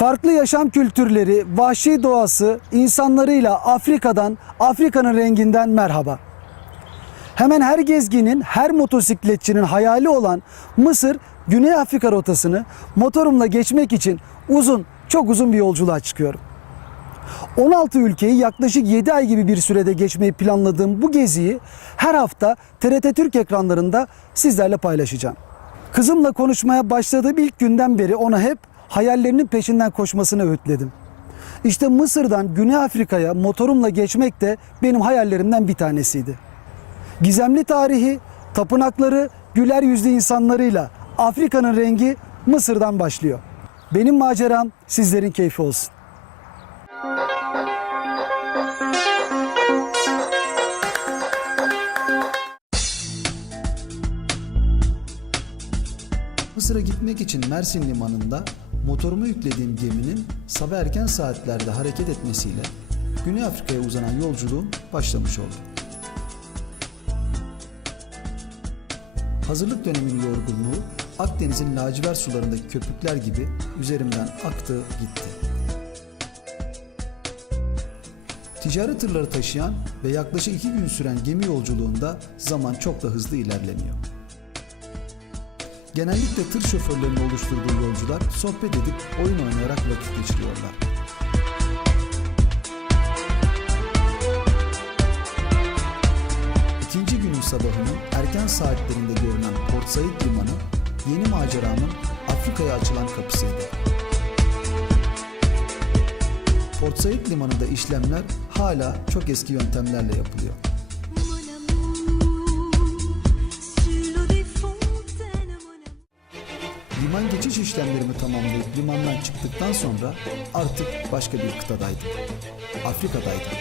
Farklı yaşam kültürleri, vahşi doğası, insanlarıyla Afrika'dan, Afrika'nın renginden merhaba. Hemen her gezginin, her motosikletçinin hayali olan Mısır, Güney Afrika rotasını motorumla geçmek için çok uzun bir yolculuğa çıkıyorum. 16 ülkeyi yaklaşık 7 ay gibi bir sürede geçmeyi planladığım bu geziyi her hafta TRT Türk ekranlarında sizlerle paylaşacağım. Kızımla konuşmaya başladığım ilk günden beri ona hep hayallerinin peşinden koşmasını öğütledim. İşte Mısır'dan Güney Afrika'ya motorumla geçmek de benim hayallerimden bir tanesiydi. Gizemli tarihi, tapınakları, güler yüzlü insanlarıyla Afrika'nın rengi Mısır'dan başlıyor. Benim maceram sizlerin keyfi olsun. Mısır'a gitmek için Mersin Limanı'nda motorumu yüklediğim geminin sabah erken saatlerde hareket etmesiyle Güney Afrika'ya uzanan yolculuğum başlamış oldu. Hazırlık döneminin yorgunluğu Akdeniz'in lacivert sularındaki köpükler gibi üzerimden aktı gitti. Ticari tırları taşıyan ve yaklaşık 2 gün süren gemi yolculuğunda zaman çok da hızlı ilerlemiyor. Genellikle tır şoförlerinin oluşturduğu yolcular sohbet edip oyun oynayarak vakit geçiriyorlar. İkinci günün sabahının erken saatlerinde görünen Port Said Limanı, yeni maceramın Afrika'ya açılan kapısıydı. Port Said Limanı'nda işlemler hala çok eski yöntemlerle yapılıyor. Liman geçiş işlemlerimi tamamlayıp limandan çıktıktan sonra artık başka bir kıtadaydım. Afrika'daydım.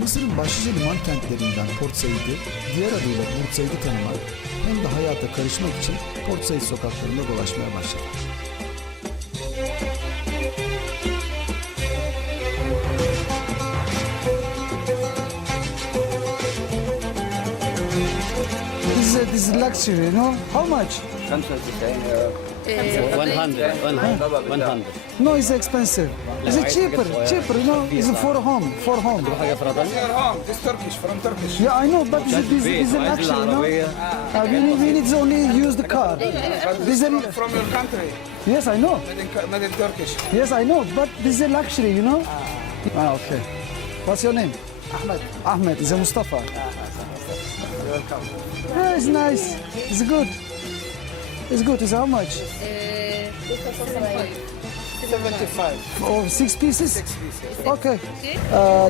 Mısır'ın başlıca liman kentlerinden Port Said'i, diğer adıyla Port Said'i tanımak hem de hayata karışmak için Port Said sokaklarında dolaşmaya başladım. This is luxury, you know? How much? 100. No, it's expensive. Is it cheaper? Cheaper, you know? It's for home. This Turkish, from Turkish. Yeah, I know, but this is a luxury, you know? We need to only use the car. This is From your country, yes, I know. made in Turkish. Yes, I know, but this is a luxury, you know? Okay. What's your name? Ahmed. Ahmed. Is it Mustafa? Welcome. Yeah, it's nice. It's good. It's good. It's how much? 75. Oh, 6 pieces? 6 pieces. Okay.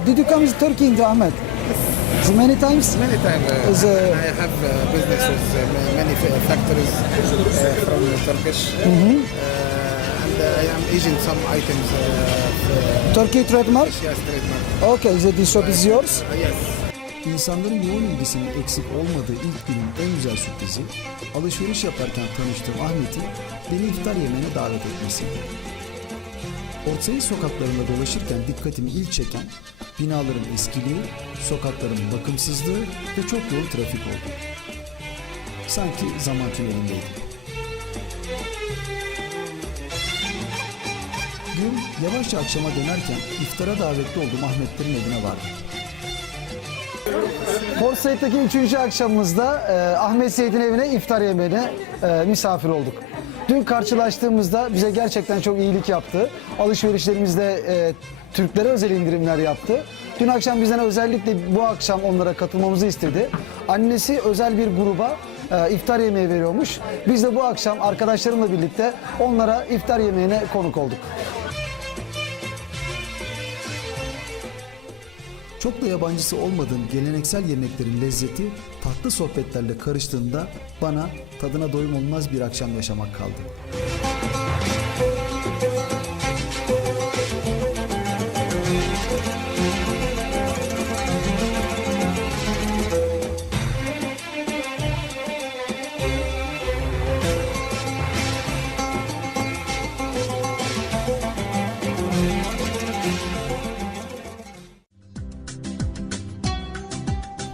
Did you come to Turkey into Ahmed? So many times? Many times Is, I have businesses, many factories from Turkish. And I am agent some items. Turkey trademark? Yes, trademark. Okay, so this shop is yours? Yes. İnsanların yoğun ilgisinin eksik olmadığı ilk günün en güzel sürprizi, alışveriş yaparken tanıştığım Ahmet'in beni iftar yemeğine davet etmesiydi. Port Said sokaklarında dolaşırken dikkatimi ilk çeken binaların eskiliği, sokakların bakımsızlığı ve çok yoğun trafik oldu. Sanki zaman tünelindeydim. Gün yavaşça akşama dönerken iftara davetli olduğum Ahmetlerin evine vardım. Port Said'deki 3. akşamımızda Ahmet Seyit'in evine iftar yemeğine misafir olduk. Dün karşılaştığımızda bize gerçekten çok iyilik yaptı. Alışverişlerimizde Türklere özel indirimler yaptı. Dün akşam bizden özellikle bu akşam onlara katılmamızı istedi. Annesi özel bir gruba iftar yemeği veriyormuş. Biz de bu akşam arkadaşlarımla birlikte onlara iftar yemeğine konuk olduk. Çok da yabancısı olmadığım geleneksel yemeklerin lezzeti tatlı sohbetlerle karıştığında bana tadına doyum olmaz bir akşam yaşamak kaldı.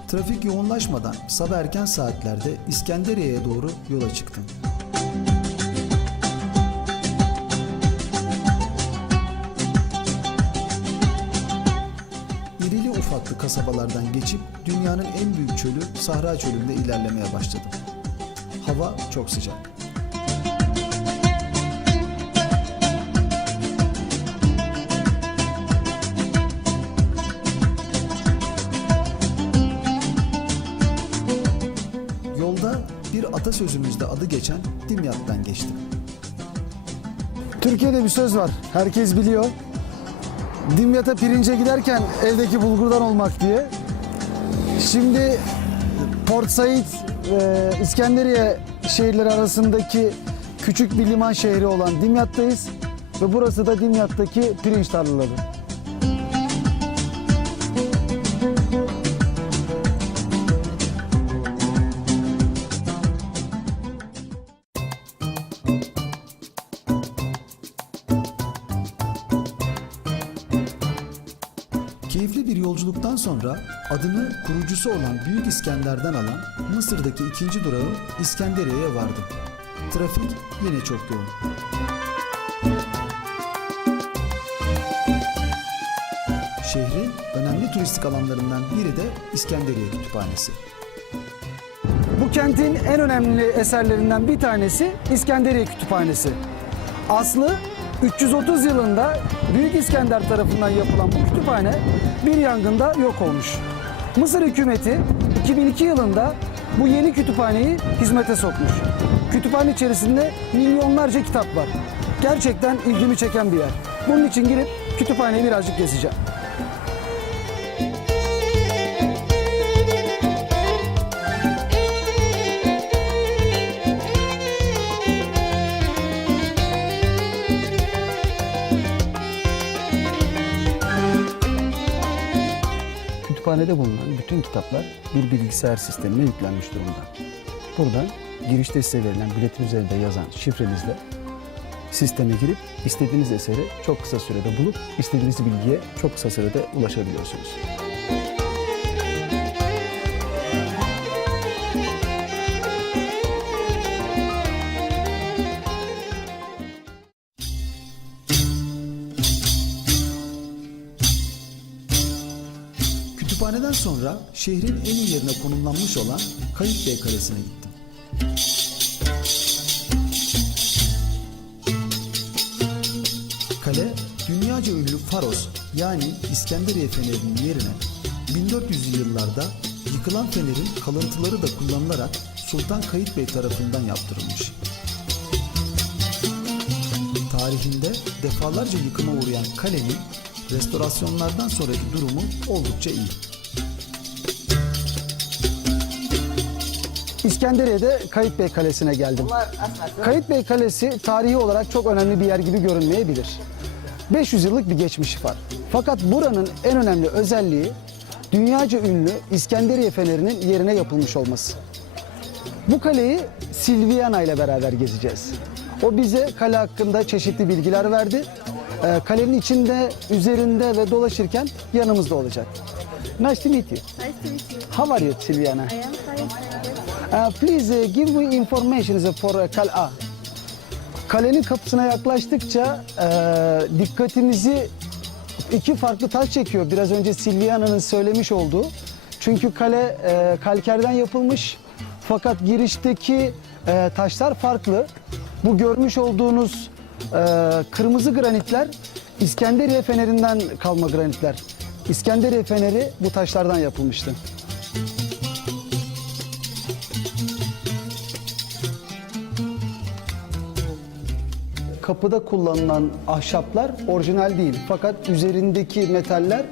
Trafik yoğunlaşmadan sabah erken saatlerde İskenderiye'ye doğru yola çıktım. İrili ufaklı kasabalardan geçip dünyanın en büyük çölü Sahra Çölü'nde ilerlemeye başladım. Hava çok sıcak. Yolda bir atasözümüzde adı geçen Dimyat'tan geçtim. Türkiye'de bir söz var, herkes biliyor. Dimyat'a pirince giderken evdeki bulgurdan olmak diye. Şimdi Port Said ve İskenderiye şehirleri arasındaki küçük bir liman şehri olan Dimyat'tayız. Ve burası da Dimyat'taki pirinç tarlaları. Keyifli bir yolculuktan sonra adını kurucusu olan Büyük İskender'den alan Mısır'daki ikinci durağım İskenderiye'ye vardım. Trafik yine çok yoğun. Şehrin önemli turistik alanlarından biri de İskenderiye Kütüphanesi. Bu kentin en önemli eserlerinden bir tanesi İskenderiye Kütüphanesi. Aslı 330 yılında Büyük İskender tarafından yapılan bu kütüphane bir yangında yok olmuş. Mısır hükümeti 2002 yılında bu yeni kütüphaneyi hizmete sokmuş. Kütüphane içerisinde milyonlarca kitap var. Gerçekten ilgimi çeken bir yer. Bunun için girip kütüphaneyi birazcık gezeceğim. Kütüphanede bulunan bütün kitaplar bir bilgisayar sistemine yüklenmiş durumda. Buradan girişte size verilen biletin üzerinde yazan şifrenizle sisteme girip istediğiniz eseri çok kısa sürede bulup istediğiniz bilgiye çok kısa sürede ulaşabiliyorsunuz. Kütüphaneden sonra şehrin en iyi yerine konumlanmış olan Kayıkbey Kalesi'ne gittim. Kale, dünyaca ünlü Faros yani İskenderiye fenerinin yerine 1400'lü yıllarda yıkılan fenerin kalıntıları da kullanılarak Sultan Kayıkbey tarafından yaptırılmış. Tarihinde defalarca yıkıma uğrayan kalenin restorasyonlardan sonraki durumu oldukça iyi. İskenderiye'de Kayıkbey Kalesi'ne geldim. Kayıkbey Kalesi tarihi olarak çok önemli bir yer gibi görünmeyebilir. 500 yıllık bir geçmişi var. Fakat buranın en önemli özelliği dünyaca ünlü İskenderiye fenerinin yerine yapılmış olması. Bu kaleyi Silviana ile beraber gezeceğiz. O bize kale hakkında çeşitli bilgiler verdi. Kalenin içinde, üzerinde ve dolaşırken yanımızda olacak. Nice to meet you. Nice to meet you. How are you, Silviana? I am fine. Please give me information for Kal'a. Kalenin kapısına yaklaştıkça dikkatimizi iki farklı taş çekiyor. Biraz önce Silviana'nın söylemiş olduğu. Çünkü kale kalkerden yapılmış. Fakat girişteki taşlar farklı. Bu görmüş olduğunuz kırmızı granitler İskenderiye fenerinden kalma granitler. İskenderiye feneri bu taşlardan yapılmıştı. Kapıda kullanılan ahşaplar orijinal değil. Fakat üzerindeki metaller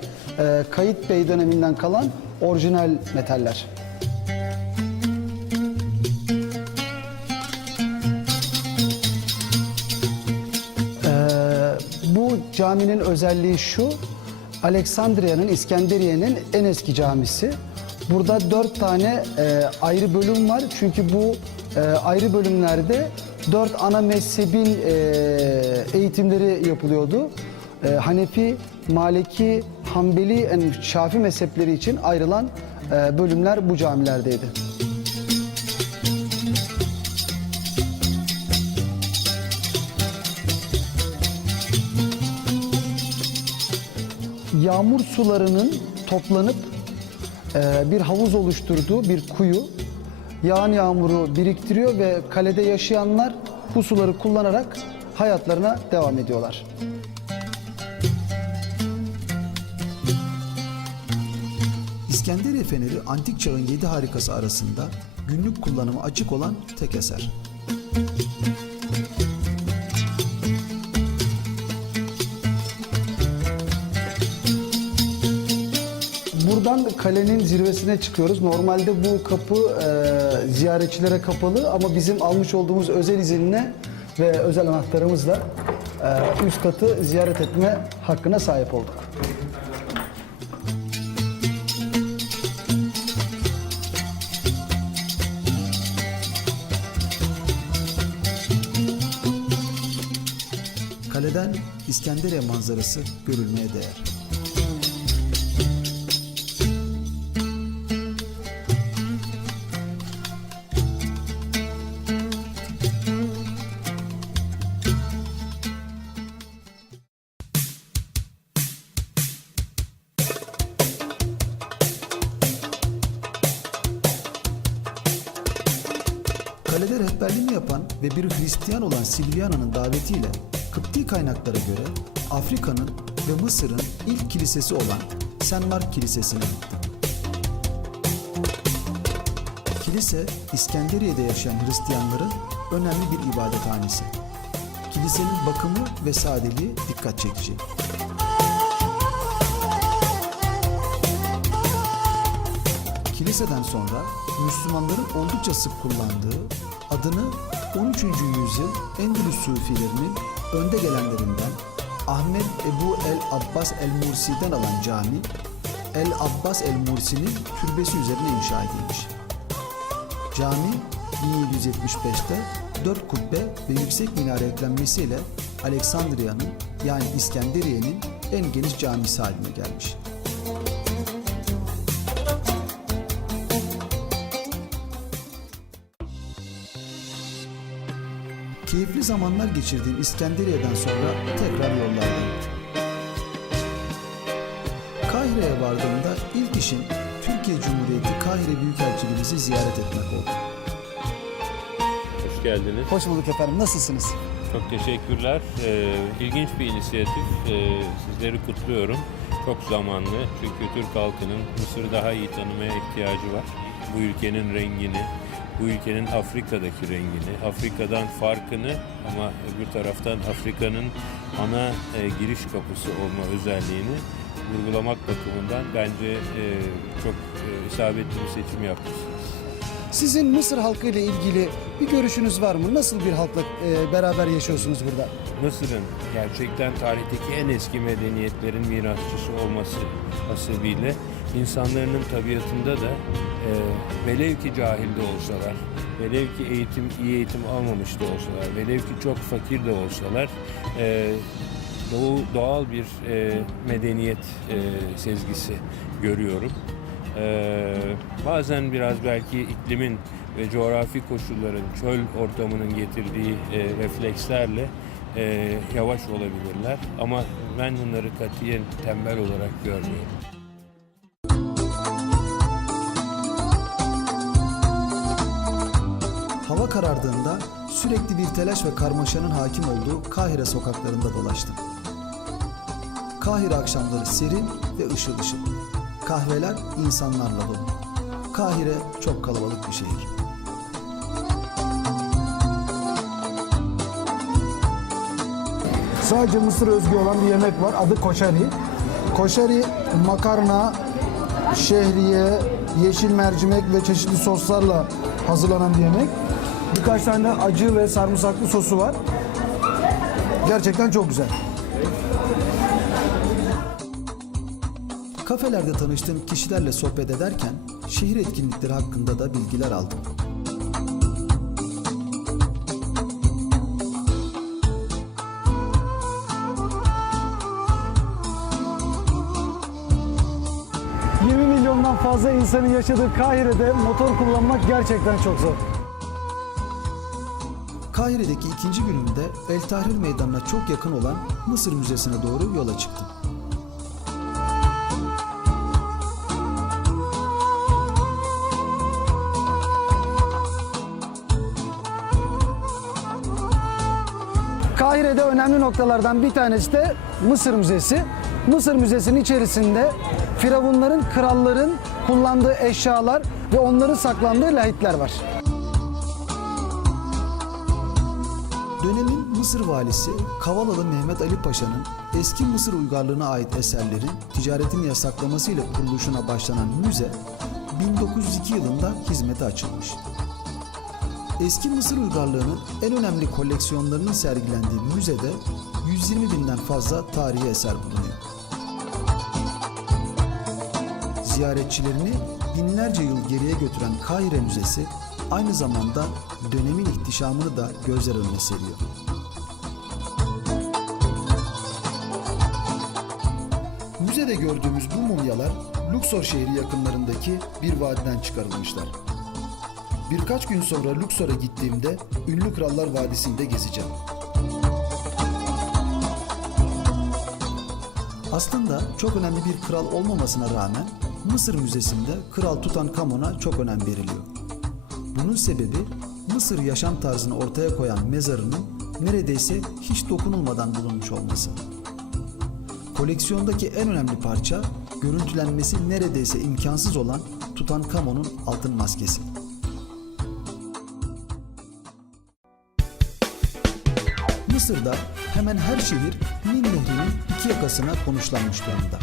Kayıkbey döneminden kalan orijinal metaller. Bu caminin özelliği şu, Aleksandriya'nın, İskenderiye'nin en eski camisi. Burada 4 tane ayrı bölüm var. Çünkü bu ayrı bölümlerde 4 ana mezhebin eğitimleri yapılıyordu. Hanefi, Maliki, Hanbeli ve Şafi mezhepleri için ayrılan bölümler bu camilerdeydi. Yağmur sularının toplanıp bir havuz oluşturduğu bir kuyu, yağan yağmuru biriktiriyor ve kalede yaşayanlar bu suları kullanarak hayatlarına devam ediyorlar. İskenderiye Feneri antik çağın 7 harikası arasında günlük kullanıma açık olan tek eser. Buradan kalenin zirvesine çıkıyoruz. Normalde bu kapı ziyaretçilere kapalı ama bizim almış olduğumuz özel izinle ve özel anahtarımızla üst katı ziyaret etme hakkına sahip olduk. Kaleden İskenderiye manzarası görülmeye değer. Kalede rehberliğini yapan ve bir Hristiyan olan Silviana'nın davetiyle Kıpti kaynaklara göre Afrika'nın ve Mısır'ın ilk kilisesi olan St. Mark Kilisesi'ne gittim. Kilise, İskenderiye'de yaşayan Hristiyanların önemli bir ibadethanesi. Kilisenin bakımı ve sadeliği dikkat çekici. Kiliseden sonra Müslümanların oldukça sık kullandığı, adını 13. yüzyıl Endülüs Sufilerinin önde gelenlerinden Ahmet Ebu el-Abbas el-Mursi'den alan cami, El-Abbas el-Mursi'nin türbesi üzerine inşa edilmiş. Cami 1775'te 4 kubbe ve yüksek minare eklenmesiyle Aleksandriya'nın yani İskenderiye'nin en geniş camisi haline gelmiş. Keyifli zamanlar geçirdiğim İskenderiye'den sonra tekrar yollardayım. Kahire'ye vardığımda ilk işim Türkiye Cumhuriyeti Kahire Büyükelçiliğimizi ziyaret etmek oldu. Hoş geldiniz. Hoş bulduk efendim. Nasılsınız? Çok teşekkürler. İlginç bir inisiyatif. Sizleri kutluyorum. Çok zamanlı. Çünkü Türk halkının Mısır'ı daha iyi tanımaya ihtiyacı var. Bu ülkenin rengini, bu ülkenin Afrika'daki rengini, Afrika'dan farkını ama öbür taraftan Afrika'nın ana giriş kapısı olma özelliğini vurgulamak bakımından bence çok isabetli bir seçim yapmışsınız. Sizin Mısır halkı ile ilgili bir görüşünüz var mı? Nasıl bir halkla beraber yaşıyorsunuz burada? Mısır'ın gerçekten tarihteki en eski medeniyetlerin mirasçısı olması hasebiyle insanların tabiatında da velev ki cahil de olsalar, velev ki iyi eğitim almamış da olsalar, velev ki çok fakir de olsalar doğal bir medeniyet sezgisi görüyorum. Bazen biraz belki iklimin ve coğrafi koşulların, çöl ortamının getirdiği reflekslerle yavaş olabilirler. Ama ben bunları katiyen tembel olarak görmüyorum. Hava karardığında sürekli bir telaş ve karmaşanın hakim olduğu Kahire sokaklarında dolaştım. Kahire akşamları serin ve ışıl ışıl. Kahveler insanlarla dolu. Kahire çok kalabalık bir şehir. Sadece Mısır özgü olan bir yemek var. Adı koşari. Koşari makarna, şehriye, yeşil mercimek ve çeşitli soslarla hazırlanan bir yemek. Birkaç tane acı ve sarımsaklı sosu var. Gerçekten çok güzel. Kafelerde tanıştığım kişilerle sohbet ederken şehir etkinlikleri hakkında da bilgiler aldım. fazla insanın yaşadığı Kahire'de motor kullanmak gerçekten çok zor. Kahire'deki ikinci günümde El Tahrir Meydanı'na çok yakın olan Mısır Müzesi'ne doğru yola çıktım. Kahire'de önemli noktalardan bir tanesi de Mısır Müzesi. Mısır Müzesi'nin içerisinde firavunların, kralların kullandığı eşyalar ve onların saklandığı lahitler var. Dönemin Mısır valisi Kavalalı Mehmet Ali Paşa'nın eski Mısır uygarlığına ait eserlerin ticaretini yasaklamasıyla kuruluşuna başlanan müze 1902 yılında hizmete açılmış. Eski Mısır uygarlığının en önemli koleksiyonlarının sergilendiği müzede 120 binden fazla tarihi eser bulunuyor. Ziyaretçilerini binlerce yıl geriye götüren Kahire Müzesi aynı zamanda dönemin ihtişamını da gözler önüne seriyor. Müzede gördüğümüz bu mumyalar Luxor şehri yakınlarındaki bir vadiden çıkarılmışlar. Birkaç gün sonra Luxor'a gittiğimde Ünlü Krallar Vadisi'nde gezeceğim. Aslında çok önemli bir kral olmamasına rağmen Mısır Müzesi'nde Kral Tutankamon'a çok önem veriliyor. Bunun sebebi Mısır yaşam tarzını ortaya koyan mezarının neredeyse hiç dokunulmadan bulunmuş olması. Koleksiyondaki en önemli parça görüntülenmesi neredeyse imkansız olan Tutankamon'un altın maskesi. Mısır'da hemen her şehir Nil Nehri'nin iki yakasına konuşlanmış durumda.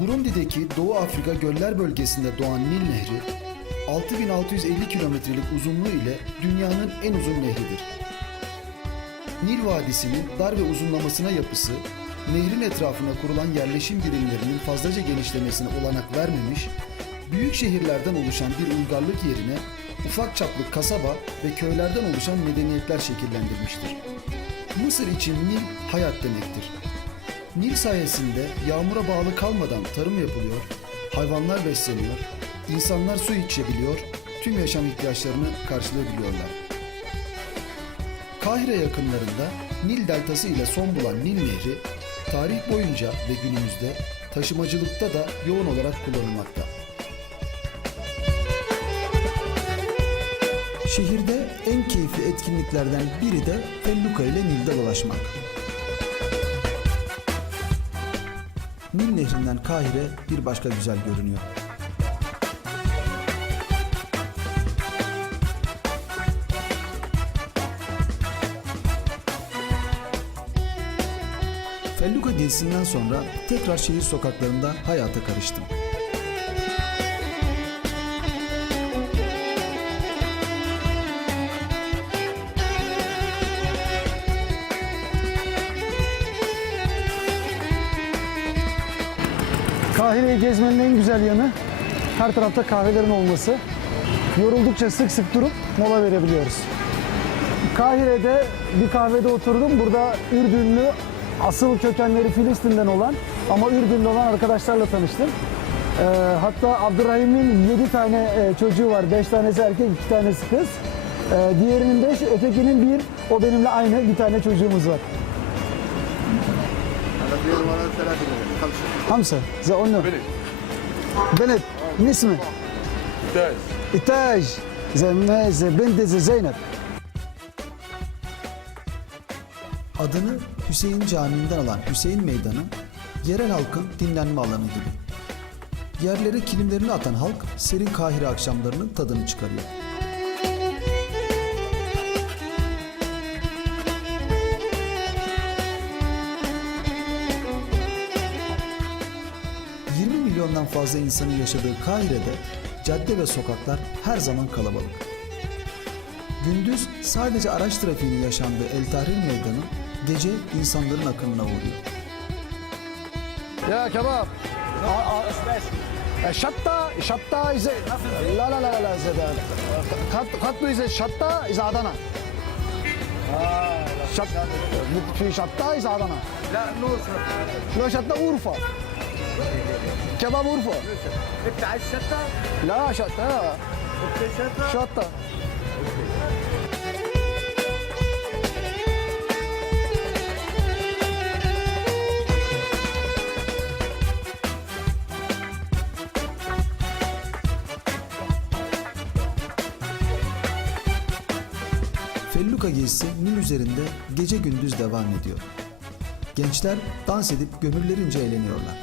Burundi'deki Doğu Afrika Göller bölgesinde doğan Nil Nehri, 6650 kilometrelik uzunluğu ile dünyanın en uzun nehridir. Nil Vadisi'nin dar ve uzunlamasına yapısı, nehrin etrafına kurulan yerleşim birimlerinin fazlaca genişlemesine olanak vermemiş, büyük şehirlerden oluşan bir uygarlık yerine ufak çaplı kasaba ve köylerden oluşan medeniyetler şekillendirmiştir. Mısır için Nil hayat demektir. Nil sayesinde yağmura bağlı kalmadan tarım yapılıyor, hayvanlar besleniyor, insanlar su içebiliyor, tüm yaşam ihtiyaçlarını karşılayabiliyorlar. Kahire yakınlarında Nil deltası ile son bulan Nil Nehri, tarih boyunca ve günümüzde taşımacılıkta da yoğun olarak kullanılmakta. Şehirde en keyifli etkinliklerden biri de Felluka ile Nil'de dolaşmak. Nil Nehri'nden Kahire bir başka güzel görünüyor. Felluka gezisinden sonra tekrar şehir sokaklarında hayata karıştım. Kahire'yi gezmenin en güzel yanı her tarafta kahvelerin olması. Yoruldukça sık sık durup mola verebiliyoruz. Kahire'de bir kahvede oturdum. Burada Ürdünlü, asıl kökenleri Filistin'den olan ama Ürdünlü olan arkadaşlarla tanıştım. Hatta Abdurrahim'in 7 tane çocuğu var. 5 tanesi erkek, 2 tanesi kız. Diğerinin 5, ötekinin 1. O benimle aynı bir tane çocuğumuz var. خمسة زي قلنا بنت من اسمه إتاج زي بنت زي زينب. Adını Hüseyin Camii'nden alan Hüseyin Meydanı, yerel halkın dinlenme alanı gibi. Yerlere kilimlerini atan halk, serin Kahire akşamlarının tadını çıkarıyor. Milyondan fazla insanın yaşadığı Kahire'de cadde ve sokaklar her zaman kalabalık. Gündüz sadece araç trafiğinin yaşandığı El Tahrir Meydanı gece insanların akınına uğruyor. Ya kebap. Şatta ise la katlu ise şatta ise Adana. في شطة سعدنا لا نو لو شطة أورفا كباب أورفا انت عايز شطه؟ لا شطة شطة Felluka gezisi Nil üzerinde gece gündüz devam ediyor. Gençler dans edip gönüllerince eğleniyorlar.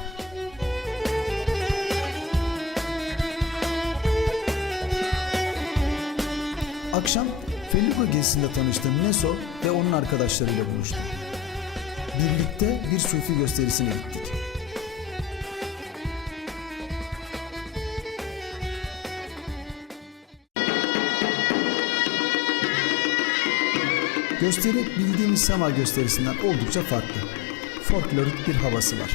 Akşam Felluka gezisinde tanıştığım Neso ve onun arkadaşlarıyla buluştum. Birlikte bir sufi gösterisine gittik. Gösteri bildiğimiz Sema gösterisinden oldukça farklı. Folklorik bir havası var.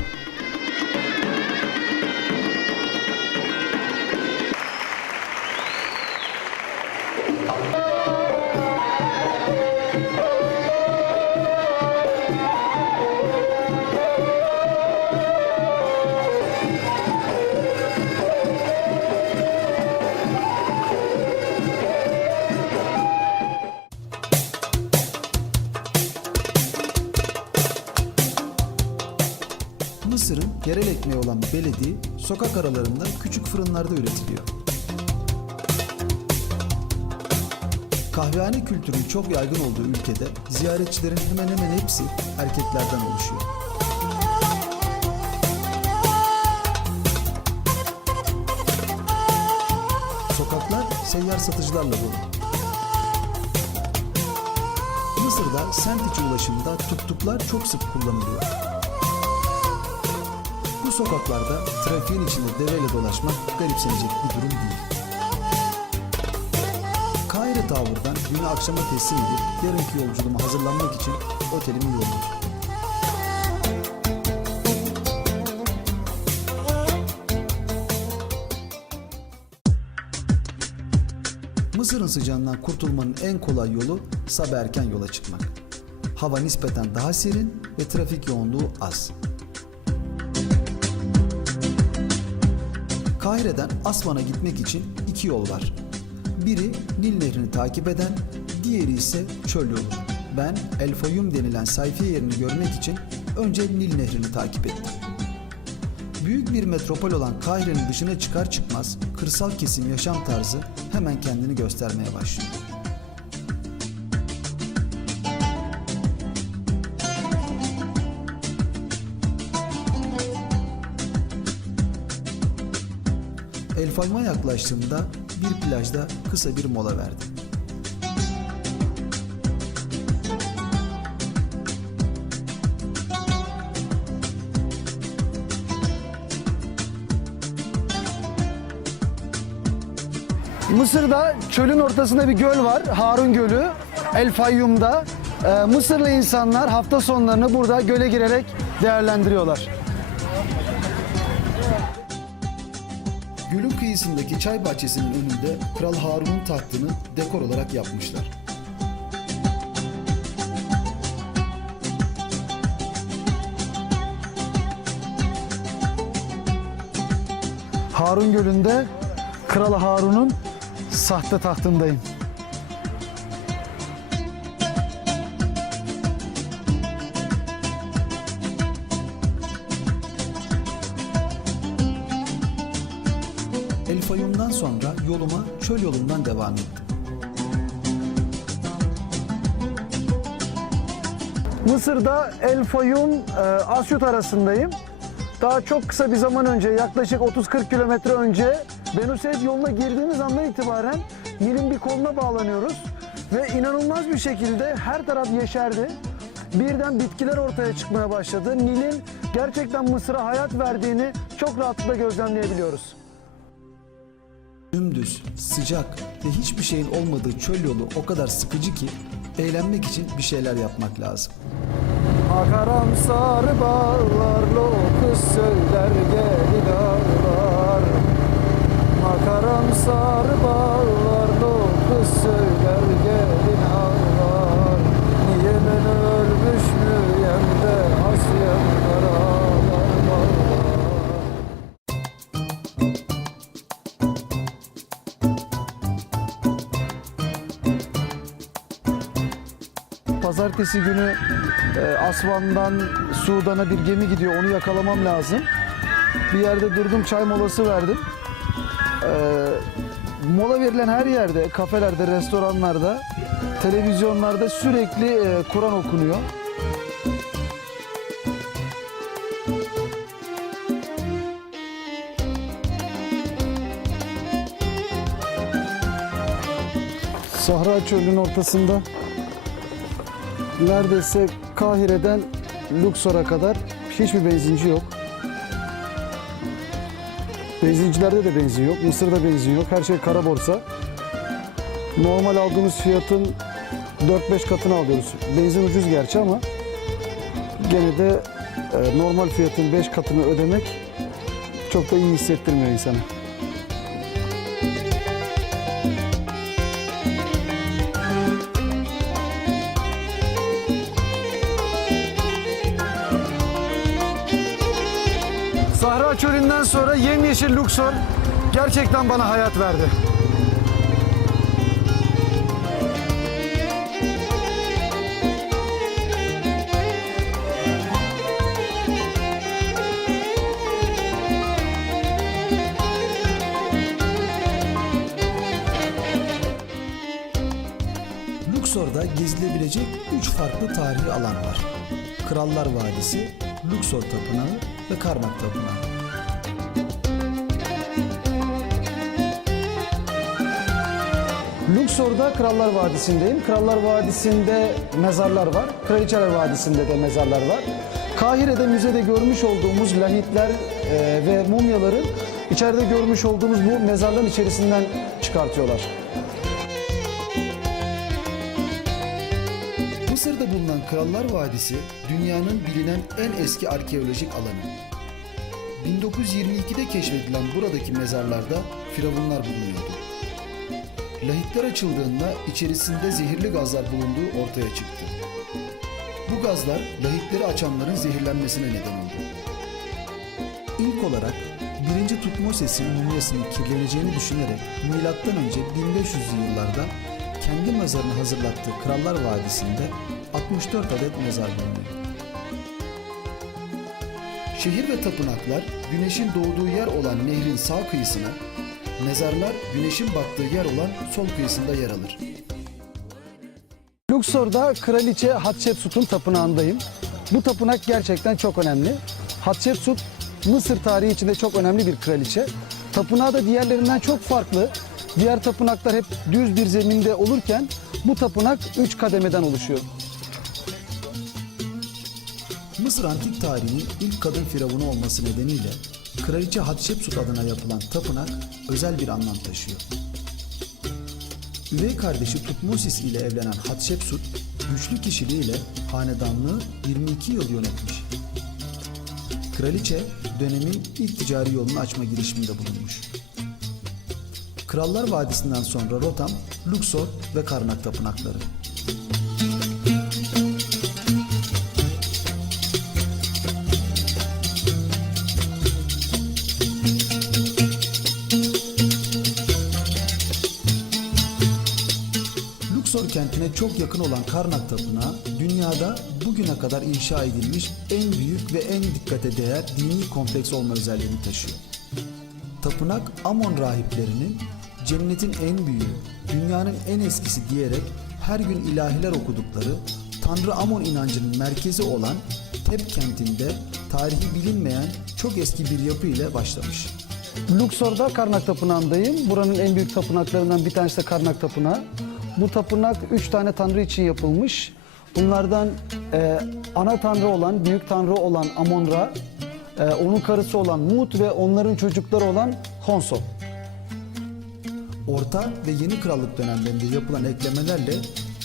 Mısır'ın yerel ekmeği olan beledi, sokak aralarında küçük fırınlarda üretiliyor. Kahvehane kültürünün çok yaygın olduğu ülkede ziyaretçilerin hemen hemen hepsi erkeklerden oluşuyor. Sokaklar seyyar satıcılarla dolu. Mısır'da semt içi ulaşımda tuk-tuklar çok sık kullanılıyor. Bu sokaklarda trafiğin içinde deveyle dolaşmak garipsenecek bir durum değil. Kahire Tower'dan günü akşama teslim edip yarınki yolculuğuma hazırlanmak için otelime yolladım. Mısır'ın sıcağından kurtulmanın en kolay yolu sabah erken yola çıkmak. Hava nispeten daha serin ve trafik yoğunluğu az. Kahire'den Asvan'a gitmek için iki yol var. Biri Nil Nehri'ni takip eden, diğeri ise çöl yolu. Ben El Fayum denilen sayfiye yerini görmek için önce Nil Nehri'ni takip ettim. Büyük bir metropol olan Kahire'nin dışına çıkar çıkmaz kırsal kesim yaşam tarzı hemen kendini göstermeye başlıyor. El Fayum'a yaklaştığımda bir plajda kısa bir mola verdim. Mısır'da çölün ortasında bir göl var, Harun Gölü, El Fayyum'da. Mısırlı insanlar hafta sonlarını burada göle girerek değerlendiriyorlar. Gölün kıyısındaki çay bahçesinin önünde Kral Harun'un tahtını dekor olarak yapmışlar. Harun Gölü'nde Kral Harun'un sahte tahtındayım. El Fayum'dan sonra yoluma çöl yolundan devam ettim. Mısır'da El Fayum, Asyut arasındayım. Daha çok kısa bir zaman önce, yaklaşık 30-40 kilometre önce Benu Suef yoluna girdiğimiz andan itibaren Nil'in bir koluna bağlanıyoruz. Ve inanılmaz bir şekilde her taraf yeşerdi. Birden bitkiler ortaya çıkmaya başladı. Nil'in gerçekten Mısır'a hayat verdiğini çok rahatlıkla gözlemleyebiliyoruz. Dümdüz, sıcak ve hiçbir şeyin olmadığı çöl yolu o kadar sıkıcı ki eğlenmek için bir şeyler yapmak lazım. Akaramsar bağlarla kız söyler gelin ağlar. Akaramsar bağlarla kız söyler gelin ağlar. pazartesi günü Asvan'dan Sudan'a bir gemi gidiyor. Onu yakalamam lazım. Bir yerde durdum, çay molası verdim. Mola verilen her yerde, kafelerde, restoranlarda, televizyonlarda sürekli Kur'an okunuyor. Sahra çölünün ortasında neredeyse Kahire'den Luxor'a kadar hiçbir benzinci yok. Benzincilerde de benzin yok, Mısır'da benzin yok. Her şey kara borsa. Normal aldığımız fiyatın 4-5 katını alıyoruz. Benzin ucuz gerçi ama gene de normal fiyatın 5 katını ödemek çok da iyi hissettirmiyor insana. Sahra çölünden sonra yemyeşil Luxor gerçekten bana hayat verdi. Luxor'da gezilebilecek 3 farklı tarihi alan var. Krallar Vadisi, Luxor Tapınağı ve Karnak Tapınağı. Luxor'da Krallar Vadisi'ndeyim. Krallar Vadisi'nde mezarlar var. Kraliçeler Vadisi'nde de mezarlar var. Kahire'de müzede görmüş olduğumuz lahitler ve mumyaları içeride görmüş olduğumuz bu mezarların içerisinden çıkartıyorlar. Mısır'da bulunan Krallar Vadisi, dünyanın bilinen en eski arkeolojik alanı. 1922'de keşfedilen buradaki mezarlarda firavunlar bulunuyordu. Lahitler açıldığında içerisinde zehirli gazlar bulunduğu ortaya çıktı. Bu gazlar lahitleri açanların zehirlenmesine neden oldu. İlk olarak 1. Tutmoses'in mumyasının kirleneceğini düşünerek M.Ö. 1500'lü yıllarda kendi mezarını hazırlattığı Krallar Vadisi'nde 64 adet mezar bulunuyor. Şehir ve tapınaklar güneşin doğduğu yer olan nehrin sağ kıyısına, mezarlar güneşin battığı yer olan sol kıyısında yer alır. Luxor'da Kraliçe Hatshepsut'un tapınağındayım. Bu tapınak gerçekten çok önemli. Hatshepsut, Mısır tarihi içinde çok önemli bir kraliçe. Tapınağı da diğerlerinden çok farklı. Diğer tapınaklar hep düz bir zeminde olurken bu tapınak 3 kademeden oluşuyor. Mısır antik tarihinin ilk kadın firavunu olması nedeniyle Kraliçe Hatshepsut adına yapılan tapınak özel bir anlam taşıyor. Üvey kardeşi Tutmosis ile evlenen Hatshepsut, güçlü kişiliğiyle hanedanlığı 22 yıl yönetmiş. Kraliçe dönemin ilk ticari yolunu açma girişiminde bulunmuş. Krallar Vadisi'nden sonra rotam Luxor ve Karnak tapınakları. Luxor kentine çok yakın olan Karnak Tapınağı, dünyada bugüne kadar inşa edilmiş en büyük ve en dikkate değer dini kompleks olma özelliğini taşıyor. Tapınak, Amon rahiplerinin cennetin en büyüğü, dünyanın en eskisi diyerek her gün ilahiler okudukları Tanrı Amon inancının merkezi olan Tep kentinde tarihi bilinmeyen çok eski bir yapı ile başlamış. Luxor'da Karnak Tapınağı'ndayım. Buranın en büyük tapınaklarından bir tanesi de Karnak Tapınağı. Bu tapınak 3 tane tanrı için yapılmış. Bunlardan ana tanrı olan, büyük tanrı olan Amon-Ra, onun karısı olan Mut ve onların çocukları olan Honso. Orta ve Yeni Krallık dönemlerinde yapılan eklemelerle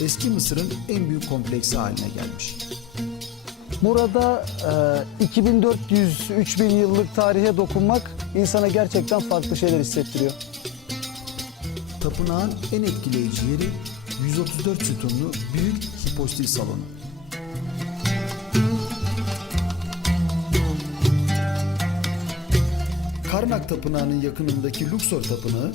eski Mısır'ın en büyük kompleksi haline gelmiş. Burada 2400-3000 yıllık tarihe dokunmak insana gerçekten farklı şeyler hissettiriyor. Tapınağın en etkileyici yeri 134 sütunlu büyük hipostil salonu. Karnak Tapınağı'nın yakınındaki Luxor Tapınağı,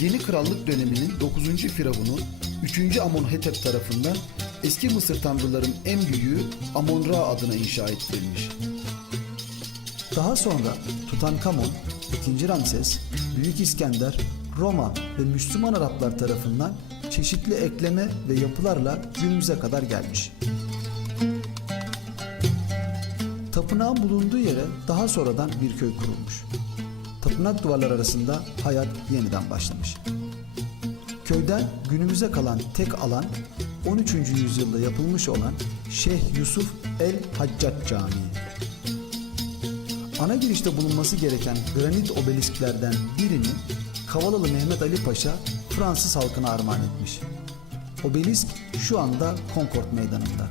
Yeni Krallık döneminin 9. firavunu 3. Amonhetep tarafından eski Mısır tanrıların en büyüğü Amon-Ra adına inşa ettirilmiş. Daha sonra Tutankamon, II. Ramses, Büyük İskender, Roma ve Müslüman Araplar tarafından çeşitli ekleme ve yapılarla günümüze kadar gelmiş. Tapınağın bulunduğu yere daha sonradan bir köy kurulmuş. Tapınak duvarları arasında hayat yeniden başlamış. Köyden günümüze kalan tek alan 13. yüzyılda yapılmış olan Şeyh Yusuf el-Haccac Camii. Ana girişte bulunması gereken granit obelisklerden birini Kavalalı Mehmet Ali Paşa Fransız halkına armağan etmiş. Obelisk şu anda Concord Meydanı'nda.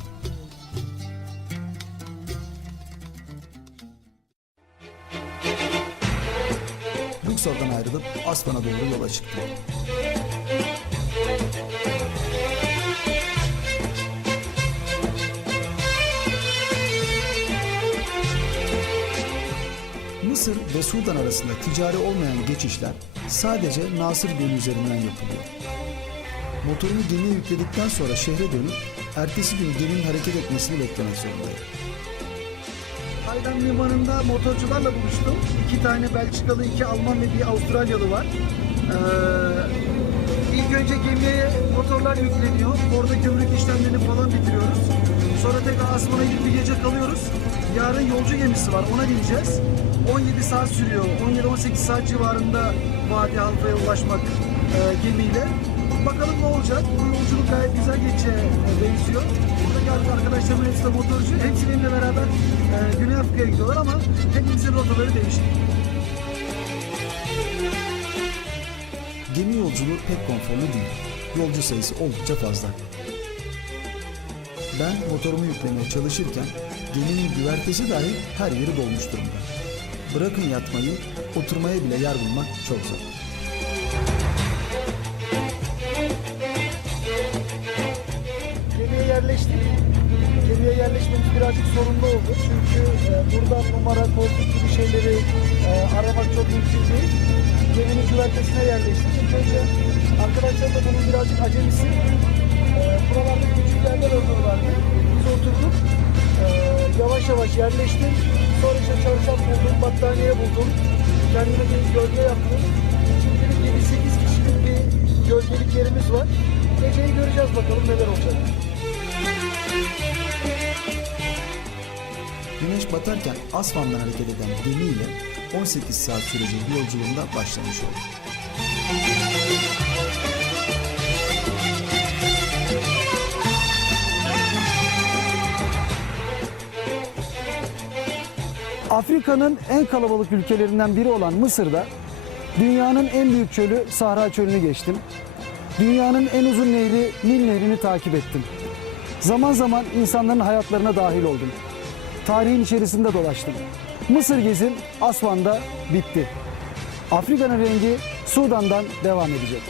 Luxor'dan ayrılıp Asvan'a doğru yola çıktı. Mısır ve Sudan arasında ticari olmayan geçişler sadece Nasır Gölü üzerinden yapılıyor. Motorunu gemiye yükledikten sonra şehre dönüp ertesi gün geminin hareket etmesini beklemek zorundayım. Haydan Limanı'nda motorcularla buluştum. 2 tane Belçikalı, 2 Alman ve 1 Avustralyalı var. İlk önce gemiye motorlar yükleniyor. Orada gümrük işlemlerini falan bitiriyoruz. Sonra tekrar Asman'a gidip bir gece kalıyoruz. Yarın yolcu gemisi var, ona bineceğiz. 17 saat sürüyor. 17-18 saat civarında Vadi Halfa'ya ulaşmak gemiyle. Bakalım ne olacak? Bu yolculuk gayet güzel geçeceğe benziyor. Buradaki arkadaşlarımın hepsi de motorcu. Hepsi benimle beraber Güney Afrika'ya gidiyorlar ama hepimizin rotaları değişik. Gemi yolculuğu pek konforlu değil. Yolcu sayısı oldukça fazla. Ben motorumu yüklemeye çalışırken geminin güvertesi dahi her yeri dolmuş durumda. Bırakın yatmayı, oturmaya bile yer bulmak çok zor. Gemiye yerleştik. Gemiye yerleşmemiz birazcık sorunlu oldu. Çünkü buradan numara, koltuk gibi şeyleri aramak çok mümkün değil. Geminin güvertesine yerleştik. İlk önce arkadaşlar da bunun birazcık acemisi. Buralarda küçük yerler örüyorlardı. Biz oturduk. Yavaş yavaş yerleştim. Sonra işte çarşaf buldum, battaniye buldum. Kendime bir gölge yaptım. Şimdilik 7-8 kişilik bir gölgelik yerimiz var. Geceyi göreceğiz bakalım neler olacak. Güneş batarken Asvan'dan hareket eden gemiyle 18 saat sürecek bir yolculuğunda başlamış oldu. Afrika'nın en kalabalık ülkelerinden biri olan Mısır'da dünyanın en büyük çölü Sahra Çölü'nü geçtim. Dünyanın en uzun nehri Nil Nehri'ni takip ettim. Zaman zaman insanların hayatlarına dahil oldum. Tarihin içerisinde dolaştım. Mısır gezim Asvan'da bitti. Afrika'nın rengi Sudan'dan devam edecek.